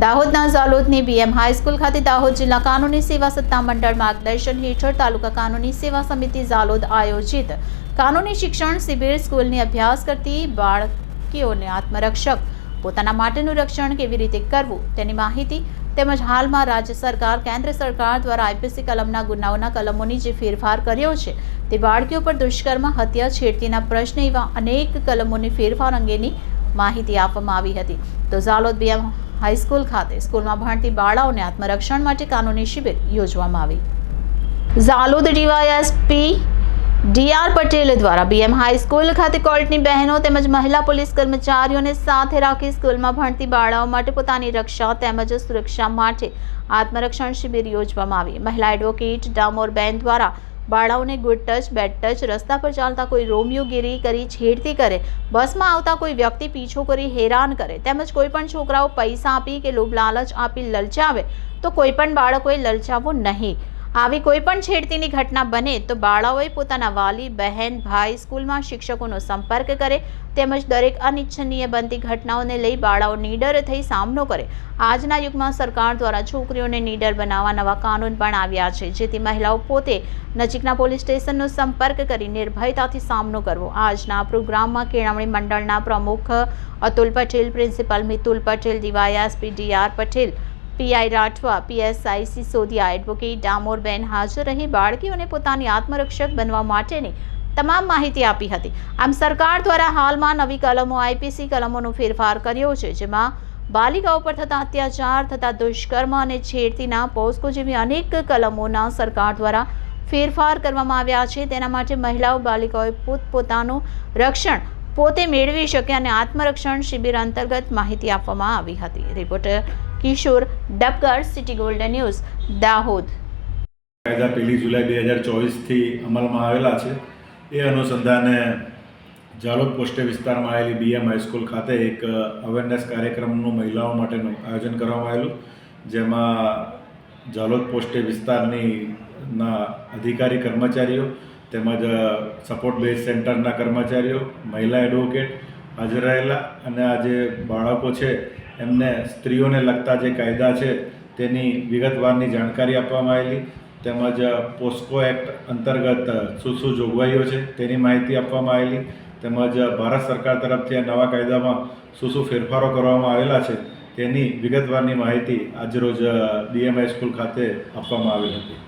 દાહોદના ઝાલોદની BM high school ખાતે દાહોદ જિલ્લા કાનૂની સેવા સત્તા મંડળ માર્ગદર્શન હેઠળ તાલુકા કાનૂની સેવા સમિતિ ઝાલોદ આયોજિત. કાનૂની શિક્ષણ શિબિર સ્કૂલની અભ્યાસ કરતી બાળકીઓને આત્મરક્ષક. પોતાના માટેનું રક્ષણ કેવી રીતે કરવું તેની માહિતી તેમજ હાલમાં રાજ્ય સરકાર, કેન્દ્ર સરકાર દ્વારા આઈપીસી કલમના ગુનાઓના કલમોની જે ફેરફાર કર્યો છે તે બાળકીઓ પર દુષ્કર્મ, હત્યા છેડતીના પ્રશ્ન એવા અનેક કલમોની ફેરફાર અંગેની માહિતી આપવામાં આવી હતી. તો ઝાલોદ બીએમ હાઈસ્કૂલ ખાતે સ્કૂલમાં ભણતી બાળાઓને આત્મરક્ષણ માટે કાનૂની શિબિર યોજવામાં આવી. ઝાલોદ ડીવાયએસપી ડીઆર પટેલ દ્વારા બીએમ હાઈસ્કૂલ ખાતે કોર્ટની બહેનો તેમજ મહિલા પોલીસ કર્મચારીઓને સાથે રાખી સ્કૂલમાં ભણતી બાળાઓ માટે પોતાની રક્ષા તેમજ સુરક્ષા માટે આત્મરક્ષણ શિબિર યોજવામાં આવી. મહિલા એડવોકેટ ડામોરબેન દ્વારા બાળાઓને ગુડ ટચ બેડ ટચ રસ્તા પર ચાલતા કોઈ રોમિયોગીરી કરી છેડતી કરે, બસમાં આવતા કોઈ વ્યક્તિ પીછો કરી હેરાન કરે, તેમજ કોઈ પણ છોકરાઓ પૈસા આપી કે લોભ લાલચ આપી લલચાવે, તો કોઈ પણ બાળકોએ લલચાવવું નહીં. આવી કોઈ પણ છેડતીની ઘટના બને તો બાળાઓએ પોતાના વાલી, બહેન, ભાઈ, સ્કૂલમાં શિક્ષકોનો સંપર્ક કરે તેમજ દરેક અનિચ્છનીય બનતી ઘટનાઓને લઈ બાળાઓ નીડર થઈ સામનો કરે. આજના યુગમાં સરકાર દ્વારા છોકરીઓને નીડર બનાવવા નવા કાનૂન પણ આવ્યા છે, જેથી મહિલાઓ પોતે નજીકના પોલીસ સ્ટેશનનો સંપર્ક કરી નિર્ભયતાથી સામનો કરવો. આજના પ્રોગ્રામમાં કેળવણી મંડળના પ્રમુખ Atul Patel, principal Mitul Patel, DYSP DR Patel PI Rathwa PSI Sisodiya advocate Damorben હાજર રહી. બાળકીઓને પોતાની આત્મરક્ષક બનવા માટેની તમામ માહિતી આપી હતી. આમ સરકાર દ્વારા હાલમાં નવી કલમો, આઈપીસી કલમોનો ફેરફાર કર્યો છે, જેમાં બાલિકાઓ પર થતા અત્યાચાર, થતા દુષ્કર્મ અને છેડતીના પોસ્કો જેવી અનેક કલમોના સરકાર દ્વારા ફેરફાર કરવામાં આવ્યા છે. તેના માટે મહિલાઓ, બાલિકાઓએ પોતપોતાનું રક્ષણ પોતે મેળવી શકે અને આત્મરક્ષણ શિબિર અંતર્ગત માહિતી આપવામાં આવી હતી. Reporter Kishor Dabgar, city golden news, Dahod. કાયદા પહેલી જુલાઈ બે હજાર ચોવીસથી અમલમાં આવેલા છે. એ અનુસંધાને જાલોદ પોસ્ટે વિસ્તારમાં આવેલી બીએમ હાઈસ્કૂલ ખાતે એક અવેરનેસ કાર્યક્રમનું મહિલાઓ માટેનું આયોજન કરવામાં આવેલું, જેમાં જાલોદ પોસ્ટે વિસ્તારની ના અધિકારી કર્મચારીઓ તેમજ સપોર્ટ બેઝ સેન્ટરના કર્મચારીઓ, મહિલા એડવોકેટ હાજર રહેલા અને આ જે બાળકો છે, એમને સ્ત્રીઓને લગતા જે કાયદા છે, તેની વિગતવારની જાણકારી આપવામાં આવેલી. તેમજ પોસ્કો એક્ટ અંતર્ગત શું શું જોગવાઈઓ છે, તેની માહિતી આપવામાં આવેલી. તેમજ ભારત સરકાર તરફથી આ નવા કાયદામાં શું શું ફેરફારો કરવામાં આવેલા છે, તેની વિગતવારની માહિતી આજરોજ બીએમઆઈ સ્કૂલ ખાતે આપવામાં આવી હતી.